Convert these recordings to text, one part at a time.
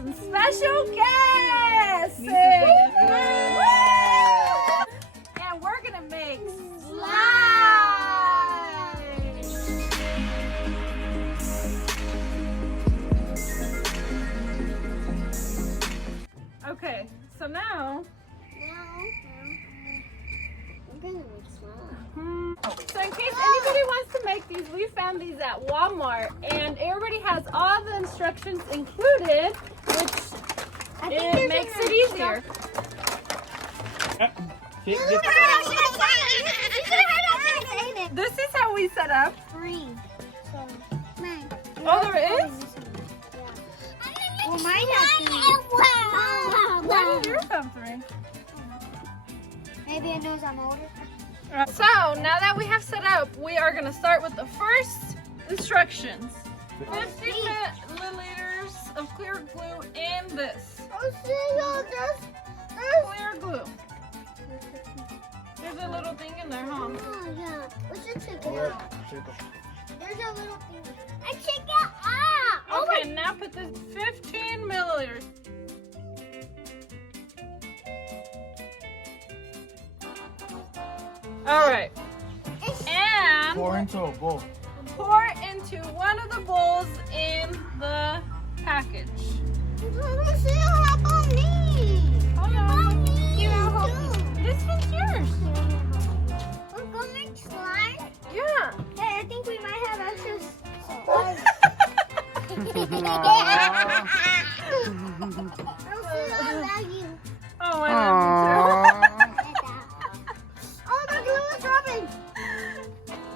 some special guests. And we're gonna make slime. Okay, so now I'm gonna make slime. So in case anybody wants to make these, we found these at Walmart, and it already has all the instructions included, which it makes it easier. This is how we set up. Oh, there is? Well, mine has three. Why did yours have three? Maybe it knows I'm older. So now that we have set up, we are going to start with the first instructions. 50 milliliters of clear glue in this. Clear glue. There's a little thing in there, huh? Oh, yeah. We should take it out. There's a little thing. I take it out. Okay, now put this 15 milliliters. All right. And Pour into a bowl. pour into one of the bowls in the package. How about me? Hold on. This one's yours. We're gonna make slime? Yeah. Hey, I think we might have extra slime. I love you. Oh, I love Oh, the glue is rubbing. you too.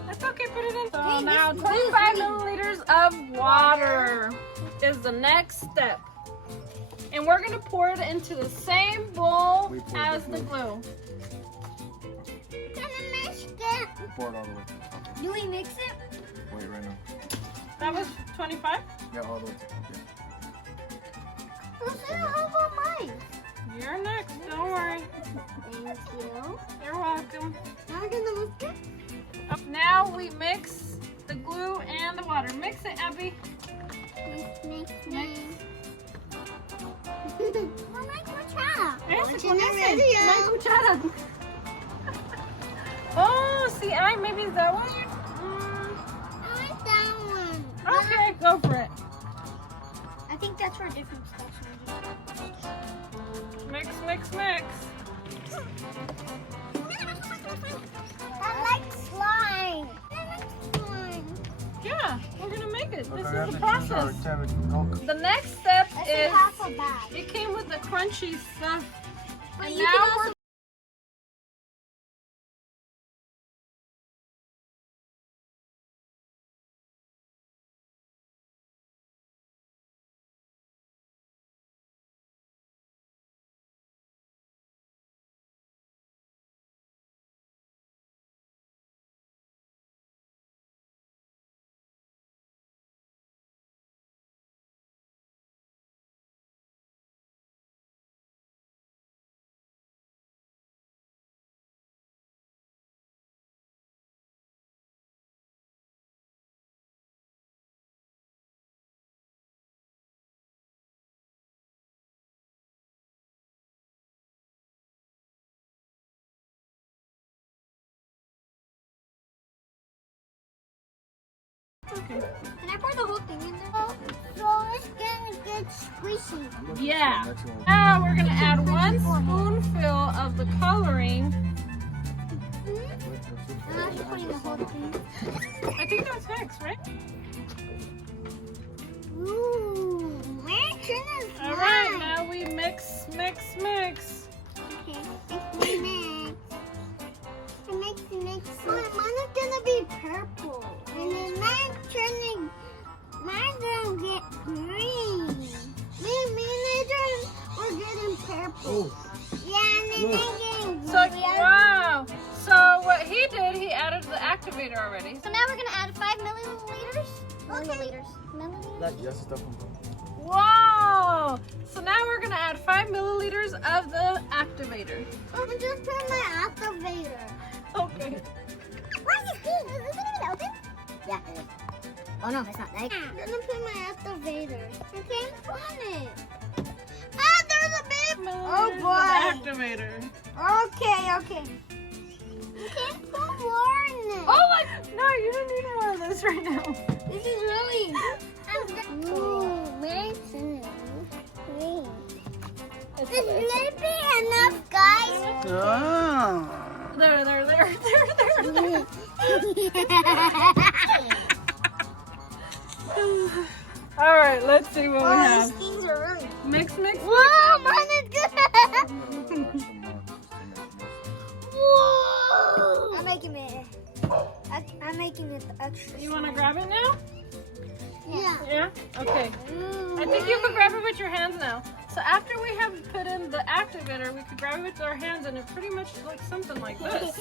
That's okay, put it in. So now 25 milliliters of water is the next step. And we're gonna pour it into the same bowl as the glue. Gonna mix it. We pour it all the way to the top. Do we mix it? Wait, right now. That was 25? Yeah, all the way to the top. How about mine? You're next, don't worry. Thank you. You're welcome. Now we're gonna mix it. Now we mix the glue and the water. Mix it, Abby. Mix. Mix. My cuchara. Eso, Watching con the ese. video. No hay cuchara. Oh, see, maybe is that what you... I like that one. Okay, go for it. I think that's for different stuff. Mix, mix, mix. I like slime. Yeah, we're gonna make it. This Okay, is that's the a process. juice or Coke. The next step That's is half a bag. it came with the crunchy stuff. But And you now can also Okay. Can I pour the whole thing in there? So it's gonna get squishy. Yeah. Now we're gonna add 1 spoonful of the coloring. I'm actually putting the whole thing. I think that's next, right? Ooh, mansion is All right, now we mix, mix, mix. Okay, mix. Mine is gonna be purple. And then mine's gonna get green. Me and Nathan, we're getting purple. Yeah, and then they're getting So, green. wow. So what he did, he added the activator already. So now we're gonna add 5 milliliters. Milliliters. Yes, stuff on top. Whoa! So now we're gonna add 5 milliliters of the activator. I'm just putting my activator. Okay. What is this? Is it even open? Yeah, it is. Oh no, it's not. I'm gonna put my activator. Okay, put it. Oh, boy. Activator. Okay. You can't put more in it. Oh my! No, you don't need more of this right now. This is really. Ooh, It's Is Lippy enough, guys? Oh. There. All right, let's see what we Oh, have. these things are really. Mix. Whoa, mine is good. Whoa! I'm making it extra. You want to grab it now? Yeah. Yeah? Okay. I think you could grab it with your hands now. So after we have put in the activator, we could grab it with our hands and it pretty much looks something like this.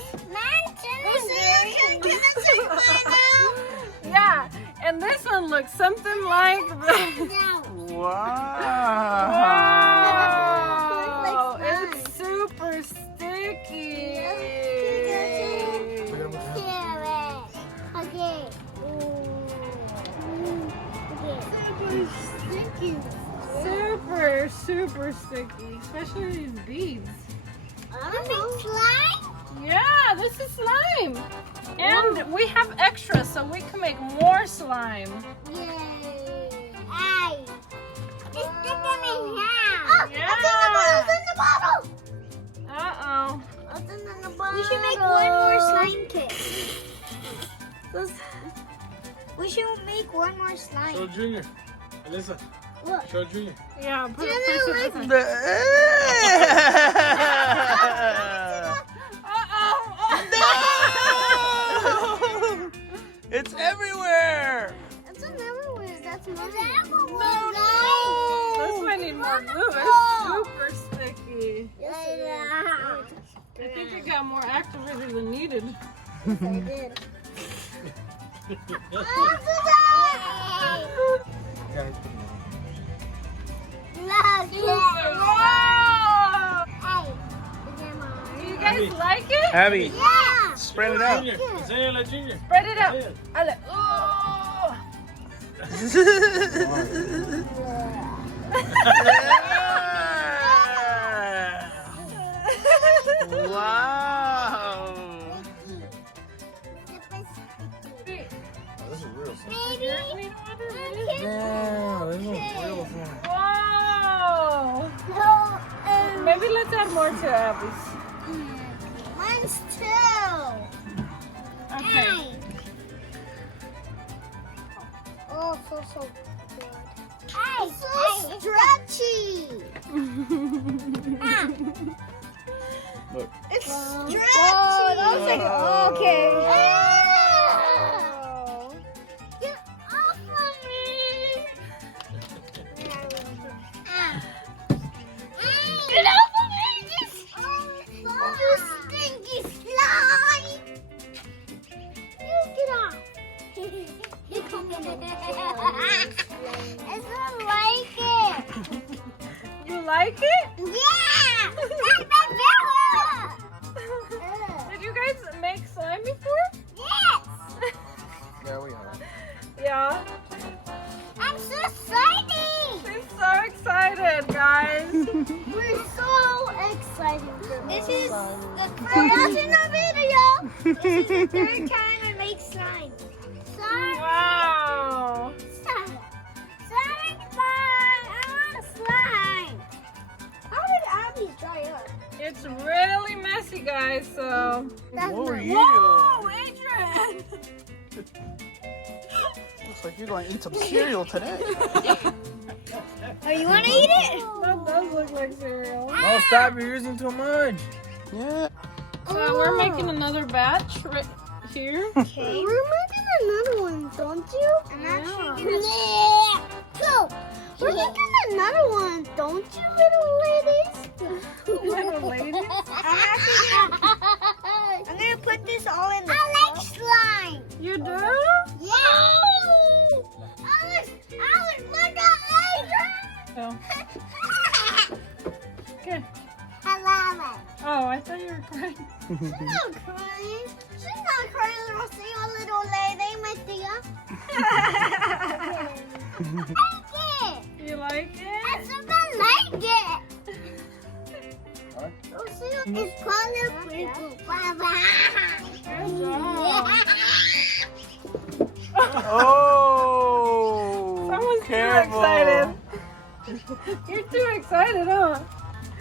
Yeah, and this one looks something like this. Wow. Wow, it's super sticky. Super sticky, especially these beads. Yeah, this is slime. And we have extra, so we can make more slime. Uh-oh. We should make one more slime kit. We should make one more slime. Show Junior. Alyssa. What? Show Junior. Yeah, put Didn't a piece of it this in. Uh-oh. It's everywhere. That's everywhere. That's mine. This might need more glue. It's super sticky. I think it got more activator than needed. I did. Wow! Do you guys like it? Abby, Yeah. spread it out. Junior. Isaiah, Junior. Spread it out. Isaiah. I like, Wow. This is real stuff. Maybe. Yeah, this is real stuff. Wow! No, Maybe let's add more to Abby's. mine's two. Okay. Oh, so good. It's so stretchy. Look. It's stretchy. Okay. Get off of me. Get off of me, you stinky slime. You get off. I don't like it. You like it? Yeah. Did you guys make slime before? Yes. Yeah, we have. Yeah. I'm so excited. She's so excited, guys. We're so excited. This is the first in the video. This is the third time I make slime. Slime. Wow. Slime. Slime. I want slime. How did Abby dry up? It's really messy, guys, so. That's What were nice. you Whoa, Adrian! Looks like you're going to eat some cereal today. Oh, you want to eat it? That does look like cereal. No, stop. You're using too much. Yeah. So we're making another batch right here. Okay. We're making another one, don't you? I'm Yeah. actually gonna. Go. We're making another one, don't you, little ladies? Little lady. I'm gonna put this all in the. I like slime. You do? Yeah. Alice, look at Oh. Okay. I love it. Oh, I thought you were crying. She's not crying. She's not crying, little little lady, my dear. I like it. You like I it? super like it. It's color purple. Baba. Oh! Someone's careful. too excited. You're too excited, huh?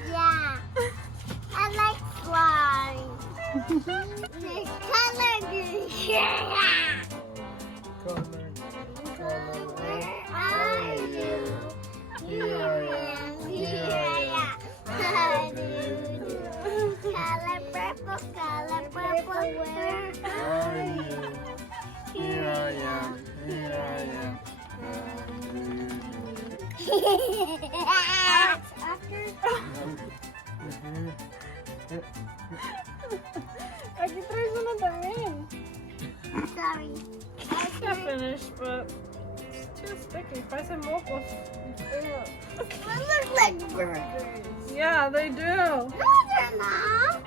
Yeah. I like slime. There's color green. Where are you? Here I am. Here I am. Color purple, where are you? Here I am. Here I am. Aquí traes uno también. Sorry. Ya finished, but it's too sticky. Parecen mocos. They look like burgers. Yeah, they do. No, they're not.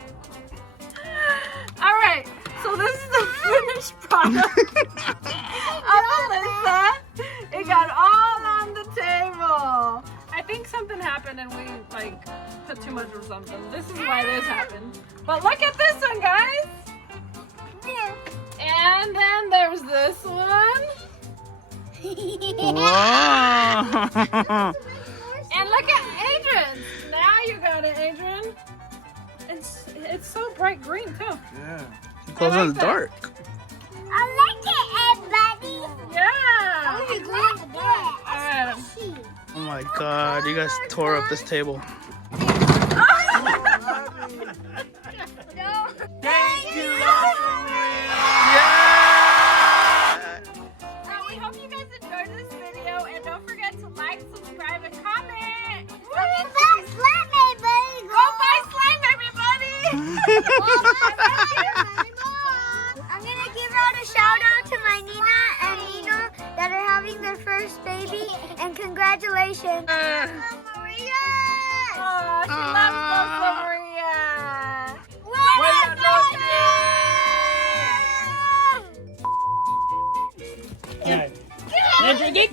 All right, so this is the finished product of Alyssa. It got all on the table. I think something happened and we like put too much or something. This is why this happened. But look at this one, guys. And then there's this one. Wow! And look at Adrian's. Now you got it, Adrian. It's so bright green too. Yeah. Goes I in like the that. dark. I like it, everybody. Yeah. I like it. Alright. Oh my god, you guys tore up this table. Thank you, We hope you guys enjoyed this video and don't forget to like, subscribe, and comment. Go buy slime, everybody. Go buy slime, everybody. I'm gonna give out a shout out to my Nina and Nino that are having their first baby, and congratulations. Maria! Aw, she loves Bosa Maria. Buenas noches! Adrian, get